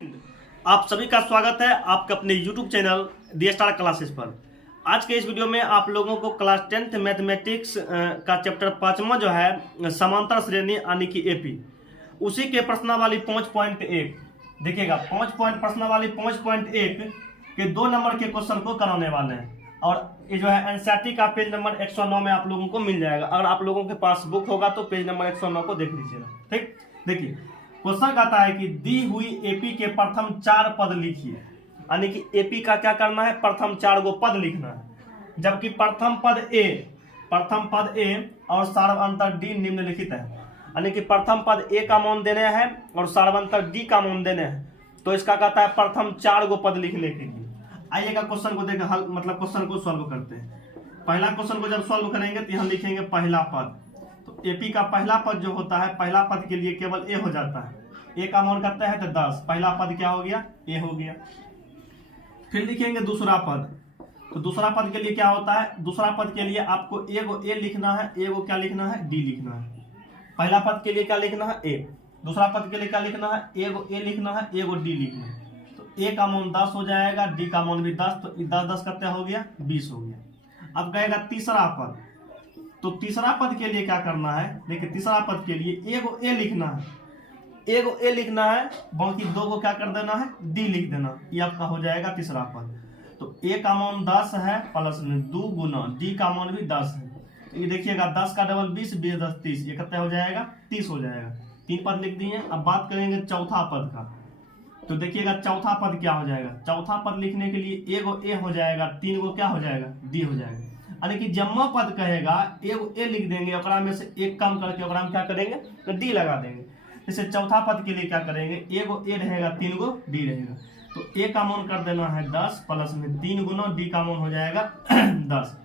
आप सभी का स्वागत है आपके अपने YouTube चैनल दी स्टार क्लासेस पर। आज के इस वीडियो में आप लोगों को क्लास 10th मैथमेटिक्स का चैप्टर 5वां जो है समांतर श्रेणी यानी कि एपी, उसी के प्रश्नावली 5.1 देखिएगा। 5 प्रश्नावली 5.1 के 2 नंबर के क्वेश्चन को कराने वाले हैं और ये जो है एनसीईआरटी का पेज नंबर 109 में आप लोगों को मिल जाएगा। अगर आप लोगों के पास बुक होगा तो पेज नंबर 109 को देख लीजिएगा। ठीक, देखिए क्वेश्चन कहता है कि दी हुई एपी के प्रथम 4 पद लिखिए, यानी कि एपी का क्या करना है, प्रथम 4 गो पद लिखना है। जबकि प्रथम पद ए और सार्वअंतर डी निम्नलिखित है, यानी कि प्रथम पद ए का मान देने हैं और सार्वअंतर डी का मान देने हैं। तो इसका कहता है प्रथम 4 गो पद लिखने के लिए। आइएगा क्वेश्चन को देखें, हल मतलब क्वेश्चन को सॉल्व करते हैं। पहला क्वेश्चन को जब सॉल्व करेंगे तो यहाँ लिखेंगे पहला पद। तो एपी का पहला पद जो होता है, पहला पद के लिए केवल ए हो जाता है। ए का मान करता है तो 10, पहला पद क्या हो गया, ए हो गया। फिर लिखेंगे दूसरा पद। तो दूसरा पद के लिए क्या होता है, दूसरा पद के लिए आपको एगो ए लिखना है, एगो क्या लिखना है, डी लिखना है। पहला पद के लिए क्या लिखना है, ए। दूसरा पद के लिए क्या लिखना है, एगो ए लिखना है, एगो डी लिखना है। तो ए का मान 10 हो जाएगा, डी का मान भी 10, तो 10 करते हो गया 20 हो गया। अब कहेगा तीसरा पद। तो तीसरा पद के लिए क्या करना है, देखिए तीसरा पद के लिए एगो ए लिखना है, एगो ए लिखना है, बाकी 2 को क्या कर देना है, डी लिख देना। ये आपका हो जाएगा तीसरा पद। तो ए का मान 10 है प्लस में 2 गुना डी का मान भी 10 है। तो ये देखिएगा 10 का डबल 20, 20 10 30, ये कितना हो जाएगा, 30 हो जाएगा। 3 पद लिख दिए। अब बात करेंगे चौथा पद का। तो देखिएगा चौथा पद क्या हो जाएगा, चौथा पद लिखने के लिए एगो ए हो जाएगा, 3 गो क्या हो जाएगा, डी हो जाएगा। यानी कि जम्मा पद कहेगा एगो ए लिख देंगे, ओकरा में से एक कम करके ओकरा में क्या करेंगे, तो डी लगा देंगे। जैसे चौथा पद के लिए क्या करेंगे, एगो ए रहेगा, 3 गो डी रहेगा। तो ए का मान कर देना है 10 प्लस में 3 गुना डी का मान हो जाएगा 10।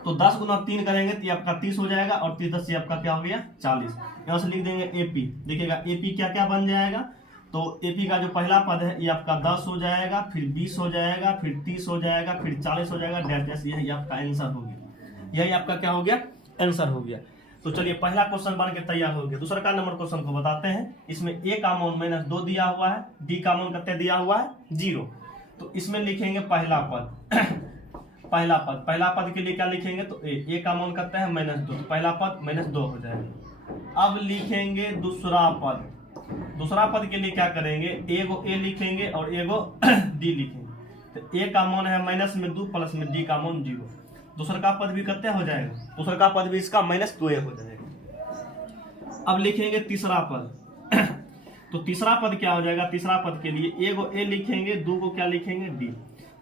तो 10 गुना 3 करेंगे तो ये आपका 30 हो जाएगा और 30 10 आपका क्या हो गया 40। यहाँ से लिख देंगे एपी। देखिएगा एपी क्या क्या बन जाएगा। तो एपी का जो पहला पद है ये आपका 10 हो जाएगा, फिर 20 हो जाएगा, फिर 30 हो जाएगा, फिर 40 हो जाएगा, डैश डैश। यही आपका आंसर हो गया, यही आपका क्या हो गया, आंसर हो गया। तो चलिए पहला क्वेश्चन बन के तैयार हो गया। दूसरा का नंबर क्वेश्चन को बताते हैं। इसमें ए का मान -2 दिया हुआ है, डी का मान कितने दिया हुआ है, 0। तो इसमें लिखेंगे पहला पद पहला पद के लिए क्या लिखेंगे, तो ए का मान कितना है -2, तो पहला पद -2 हो जाएगा। अब लिखेंगे दूसरा पद। दूसरा पद के लिए क्या करेंगे, एगो ए लिखेंगे और एगो डी लिखेंगे। तो ए का मान है -2 प्लस में डी का मान 0। दूसरा का पद भी कितने हो जाएगा, दूसरा का पद भी इसका -2 हो जाएगा। अब लिखेंगे तीसरा पद। तो तीसरा पद क्या हो जाएगा, तीसरा पद के लिए एगो ए लिखेंगे, 2 को क्या लिखेंगे, डी।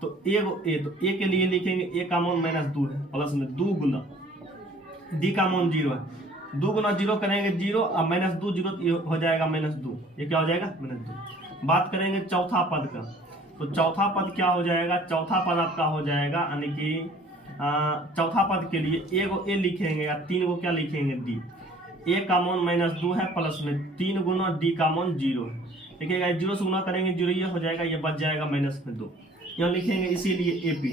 तो एगो ए, तो ए के लिए लिखेंगे ए का मान -2 है प्लस में 2 गुना डी का मान 0 है। 2 गुना 0 करेंगे 0 और -2 0 हो जाएगा -2, ये क्या हो जाएगा -2। बात करेंगे चौथा पद का। तो चौथा पद क्या हो जाएगा, चौथा पद आपका हो जाएगा, यानी कि चौथा पद के लिए एगो ए लिखेंगे या 3 को क्या लिखेंगे, डी। ए का मान -2 है प्लस में 3 गुना डी का मान 0 है। देखिएगा 0 से गुना करेंगे 0 ये हो जाएगा, ये बच जाएगा -2। यहाँ लिखेंगे इसीलिए एपी।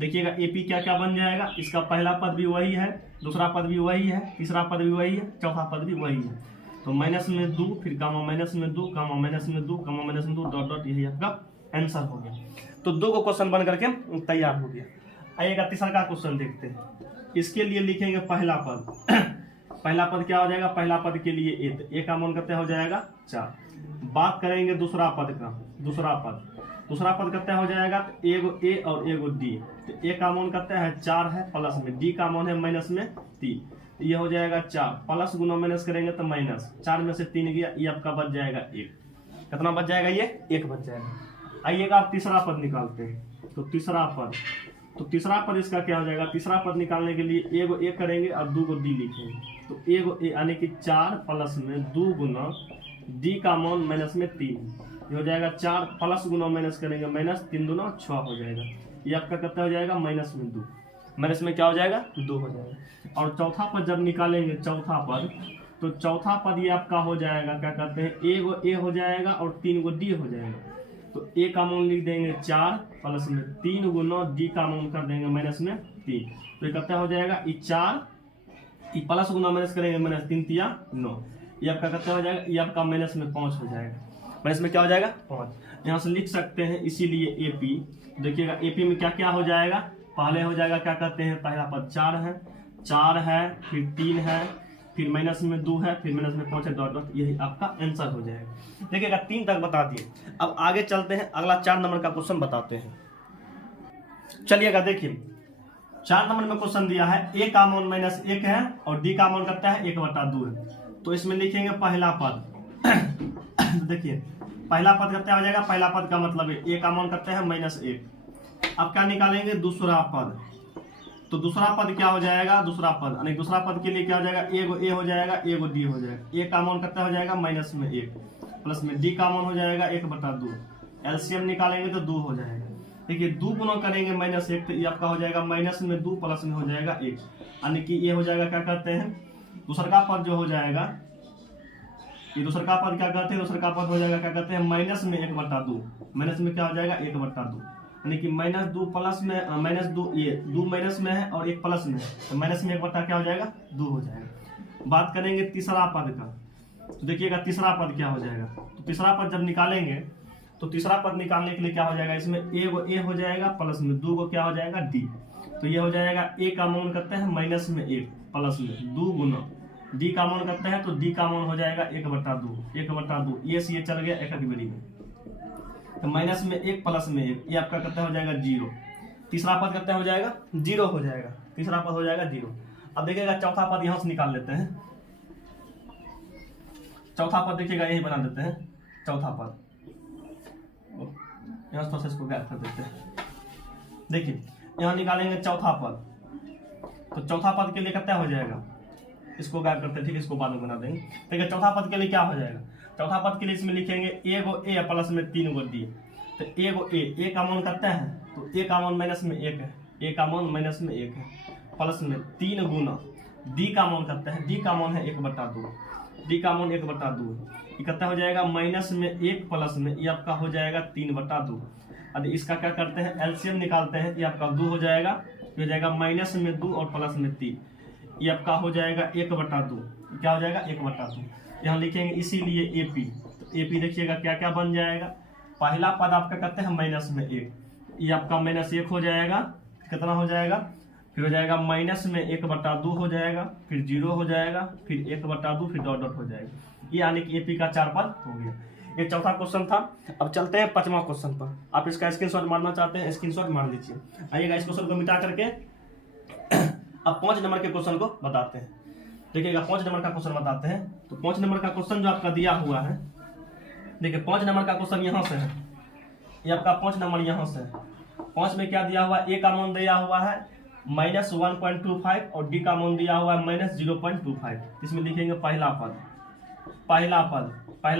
देखिएगा एपी क्या क्या बन जाएगा, इसका पहला पद भी वही है, दूसरा पद भी वही है, तीसरा पद भी वही है, चौथा पद भी वही है। तो -2 फिर कामा -2 कामा -2 कामा -2 डॉट डॉट, यही आपका आंसर हो गया। तो 2 को क्वेश्चन बन करके तैयार हो गया। आइएगा तीसरा का क्वेश्चन देखते हैं। इसके लिए लिखेंगे पहला पद। पहला पद क्या हो जाएगा, पहला पद के लिए ए, तो ए का मान कितना हो जाएगा 4। बात करेंगे दूसरा पद का। दूसरा पद कितना हो जाएगा, तो एगो ए और एगो डी। तो ए का मान कितना है 4 है प्लस में डी का मान है -3। तो ये हो जाएगा 4 प्लस गुना माइनस करेंगे तो माइनस, 4 में से 3 गया, ये आपका बच जाएगा 1। कितना बच जाएगा, ये 1 बच जाएगा। आइएगा आप तीसरा पद निकालते हैं। तो तीसरा पद इसका क्या हो जाएगा, तीसरा पद निकालने के लिए एगो ए करेंगे और 2 को डी लिखेंगे। तो एगो ए यानी कि 4 प्लस में 2 गुना डी का मान -3, ये हो जाएगा 4 प्लस गुना माइनस करेंगे -3 दूना 6 हो जाएगा। ये आपका कितना हो जाएगा -2, माइनस में क्या हो जाएगा 2 हो जाएगा। और चौथा पद जब निकालेंगे चौथा पद, तो चौथा पद ये आपका हो जाएगा, क्या कहते हैं, एगो ए हो जाएगा और 3 गो डी हो जाएगा। तो ए का मान लिख देंगे 4 प्लस में 3 गुना डी का मान कर देंगे -3। तो ये कितना हो जाएगा, ये 4 प्लस गुना माइनस करेंगे -3 3 9, ये आपका कितना हो जाएगा, ये आपका -5 हो जाएगा। माइनस में क्या हो जाएगा 5। यहाँ से लिख सकते हैं इसीलिए AP। देखिएगा AP में क्या क्या हो जाएगा, पहले हो जाएगा क्या कहते हैं, पहला पद 4 है, फिर 3 है, फिर माइनस में 2 है, फिर माइनस में 5 है, डॉट डॉट, यही आपका आंसर हो जाएगा। देखिएगा 3 तक बता दिए। अब आगे चलते हैं, अगला 4 नंबर का क्वेश्चन बताते हैं। चलिएगा देखिए 4 नंबर में क्वेश्चन दिया है A का मान -1 है और D का मान करता है 1/2 है। तो इसमें लिखेंगे पहला पद देखिए पहला पद करता हो जाएगा, पहला पद का मतलब है A का मान करते हैं -1। अब क्या निकालेंगे, दूसरा पद। तो दूसरा पद क्या हो जाएगा, दूसरा पद यानी दूसरा पद के लिए क्या हो जाएगा, एगो A हो जाएगा, एगो D हो जाएगा। A का मान करता हो जाएगा -1 प्लस में D का मान हो जाएगा 1/2। एलसीएम निकालेंगे तो 2 हो जाएगा। देखिए 2 गुना करेंगे -1 तो ये आपका हो जाएगा -2 प्लस में हो जाएगा 1, यानी कि ये हो जाएगा क्या कहते हैं, दूसरा का पद जो हो जाएगा, ये दूसरा का पद क्या कहते हैं, दूसरा का पद हो जाएगा क्या कहते हैं -1/2। माइनस में क्या हो जाएगा 1/2, यानी कि -2 प्लस में -2, ये 2 माइनस में है और 1 प्लस में है, तो माइनस में 1/2 क्या हो जाएगा 2 हो जाएगा। बात करेंगे तीसरा पद का, तो देखिएगा तीसरा पद क्या हो जाएगा। तो तीसरा पद जब निकालेंगे तो तीसरा पद निकालने के लिए क्या हो जाएगा, इसमें एगो A हो जाएगा प्लस में 2 को क्या हो जाएगा D। तो ये हो जाएगा A का मान करते हैं -1 प्लस में 2 गुना D का मान करते हैं, तो D का मान हो जाएगा 1/2। ये से ये चल गया एक बेरी में, तो -1 प्लस में 1, ये आपका करता हो जाएगा 0। तीसरा पद करते हो जाएगा 0 हो जाएगा, तीसरा पद हो जाएगा 0। अब देखिएगा चौथा पद यहाँ से निकाल लेते हैं। चौथा पद देखिएगा यही बना देते हैं, चौथा पद यहाँ थोड़ा सा इसको गैप कर देते हैं। देखिए यहाँ निकालेंगे चौथा पद, तो चौथा पद के लिए कितना हो जाएगा, इसको गैप करते हैं, ठीक है, इसको बाद में बना देंगे। देखिए चौथा पद के लिए क्या हो जाएगा, चौथा पद के लिए इसमें लिखेंगे एगो A प्लस में 3 गो D। तो एगो A का मान करते हैं, तो A का मान -1 है, A का मान -1 है प्लस में 3 गुना D का मान करते हैं, D का मान है 1/2, D का मान 1/2, इकट्ठा हो जाएगा -1 प्लस में, ये आपका हो जाएगा 3/2। अब इसका क्या करते हैं, एलसीएम निकालते हैं, ये आपका 2 हो जाएगा, ये हो जाएगा -2 और प्लस में 3, ये आपका हो जाएगा 1/2, क्या हो जाएगा 1/2। यहाँ लिखेंगे इसीलिए AP। तो AP देखिएगा क्या क्या बन जाएगा, पहला पद आपका करते हैं -1, ये आपका -1 हो जाएगा, कितना हो जाएगा, फिर हो जाएगा -1/2 हो जाएगा, फिर 0 हो जाएगा, फिर 1/2, फिर डॉट डॉट हो जाएगा। ये यानी कि AP का 4 पद हो गया। ये चौथा क्वेश्चन था। अब चलते हैं 5वां क्वेश्चन पर। आप इसका स्क्रीनशॉट मारना चाहते हैं, स्क्रीनशॉट मार लीजिए। आइएगा इस क्वेश्चन को मिटा करके अब 5 नंबर के क्वेश्चन को बताते हैं। देखिएगा 5 नंबर का क्वेश्चन बताते हैं। तो 5 नंबर का क्वेश्चन जो आपका दिया हुआ है, देखिए 5 नंबर का क्वेश्चन यहाँ से है, ये आपका 5 नंबर यहाँ से है। 5 में क्या दिया हुआ है, A का मान दिया हुआ है -1.25 और D का मान दिया हुआ है -0.25। इसमें लिखेंगे पहला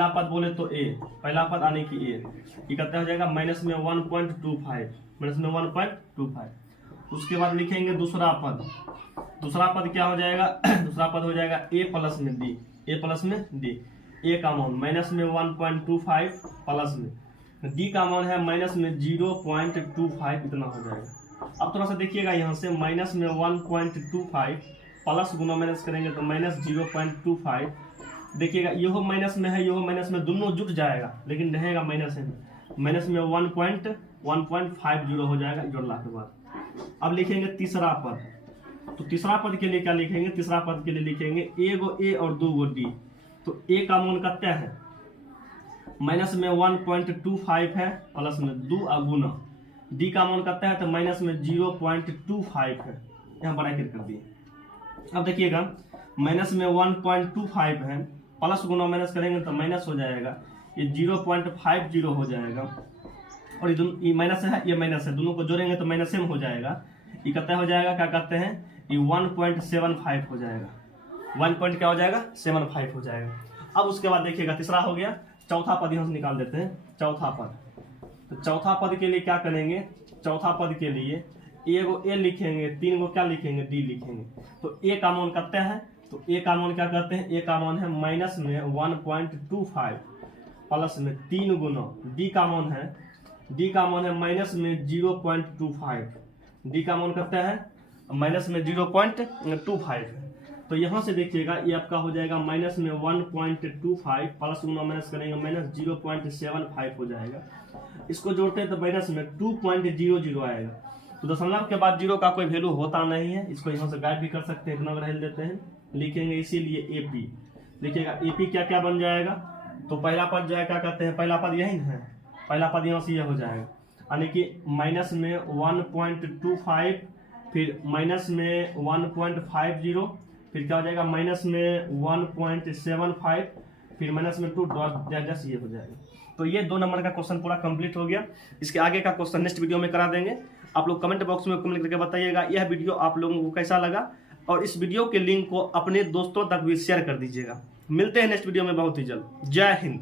पद बोले तो A, पहला पद आने की A, ये कितना हो जाएगा -1.25, -1.25। उसके बाद लिखेंगे दूसरा पद क्या हो जाएगा दूसरा पद हो जाएगा A प्लस में D, A प्लस में D। A का मान -1.25 प्लस में D का मान है -0.25, इतना हो जाएगा। अब थोड़ा सा देखिएगा यहाँ से -1.25 प्लस गुना माइनस करेंगे तो -0.25। देखिएगा यहो माइनस में है, यहो माइनस में, दोनों जुट जाएगा लेकिन रहेगा माइनस में। माइनस में 1.50 हो जाएगा जोड़ला के बाद। अब लिखेंगे तीसरा पद। तो तीसरा पद के लिए क्या लिखेंगे, तीसरा पद के लिए लिखेंगे एगो A और 2 गो D। तो A का मान कितना है, माइनस में 1.25 है प्लस में 2 गुना D का मान कितना है, तो माइनस में 0.25 है, यहाँ ब्रैकेट कर दिए। अब देखिएगा माइनस में 1.25 है, प्लस गुना माइनस करेंगे तो माइनस हो जाएगा, ये 0.50 हो जाएगा। और ये माइनस है, ये माइनस है, दोनों को जोड़ेंगे तो माइनस सेम हो जाएगा। ये कितना हो जाएगा, क्या कहते हैं, ये 1.75 हो जाएगा। 1.75 हो जाएगा। अब उसके बाद देखिएगा तीसरा हो गया, चौथा पद यहाँ से निकाल देते हैं। चौथा पद, तो चौथा पद के लिए क्या करेंगे, चौथा पद के लिए एगो A लिखेंगे, 3 गो क्या लिखेंगे, D लिखेंगे। तो A का मान कितना है, तो A का मान क्या करते हैं, A का मान है माइनस में 1.25 प्लस में 3 गुना D का मान है माइनस में 0.25। D का मान करता है माइनस में 0.25। तो यहाँ से देखिएगा ये आपका हो जाएगा माइनस में 1.25 प्लस गुना माइनस करेंगे माइनस 0.75 हो जाएगा। इसको जोड़ते हैं तो माइनस में 2.00 आएगा। तो दशमलव के बाद जीरो का कोई वैल्यू होता नहीं है, इसको यहाँ से गायब भी कर सकते हैं, इतना हिल देते हैं, लिखेंगे इसीलिए एपी। लिखिएगा एपी क्या क्या बन जाएगा, तो पहला पद जो है क्या कहते हैं, पहला पद यही है, पहला पद यहाँ से ये हो जाएगा, यानी कि माइनस में 1.25, फिर माइनस में 1.50, फिर क्या हो जाएगा माइनस में 1.75, फिर माइनस में 2 डॉट जैसे ये हो जाएगा। तो ये 2 नंबर का क्वेश्चन पूरा कंप्लीट हो गया। इसके आगे का क्वेश्चन नेक्स्ट वीडियो में करा देंगे। आप लोग कमेंट बॉक्स में कमेंट करके बताइएगा यह वीडियो आप लोगों को कैसा लगा, और इस वीडियो के लिंक को अपने दोस्तों तक भी शेयर कर दीजिएगा। मिलते हैं नेक्स्ट वीडियो में बहुत ही जल्द। जय हिंद।